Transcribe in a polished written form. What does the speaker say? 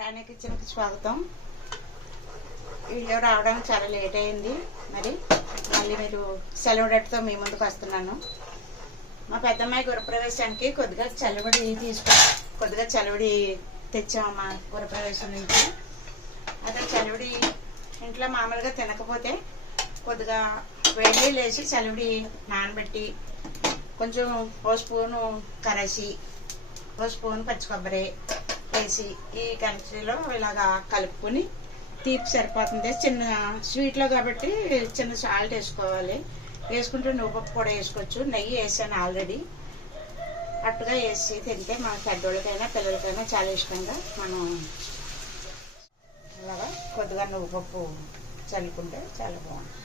రాణి కిచెన్కి స్వాగతం. వీడియో రావడానికి చాలా లేట్ అయింది. మరి మళ్ళీ మీరు సెలవుడట్టుతో మీ ముందుకు వస్తున్నాను. మా పెద్దమ్మాయి గృహప్రవేశానికి కొద్దిగా చలివిడి తెచ్చాము మా గృహప్రవేశం నుంచి. అదే చలివిడి ఇంట్లో మామూలుగా తినకపోతే కొద్దిగా వేడి వేసి చలివిడి నానబెట్టి కొంచెం ఓ స్పూను కరసి ఓ స్పూన్ పచ్చి కొబ్బరి వేసి ఈ కంచిలో ఇలాగా కలుపుకొని తీపి సరిపోతుంది. చిన్న స్వీట్లో కాబట్టి చిన్న సాల్ట్ వేసుకోవాలి. వేసుకుంటే నువ్వుపప్పు కూడా వేసుకోవచ్చు. నెయ్యి వేసాను ఆల్రెడీ. అట్టుగా వేసి తింటే మన పెద్దోళ్ళకైనా పిల్లలకైనా చాలా ఇష్టంగా మనం అలాగా కొద్దిగా నువ్వుపప్పు చల్లుకుంటే చాలా బాగుంటుంది.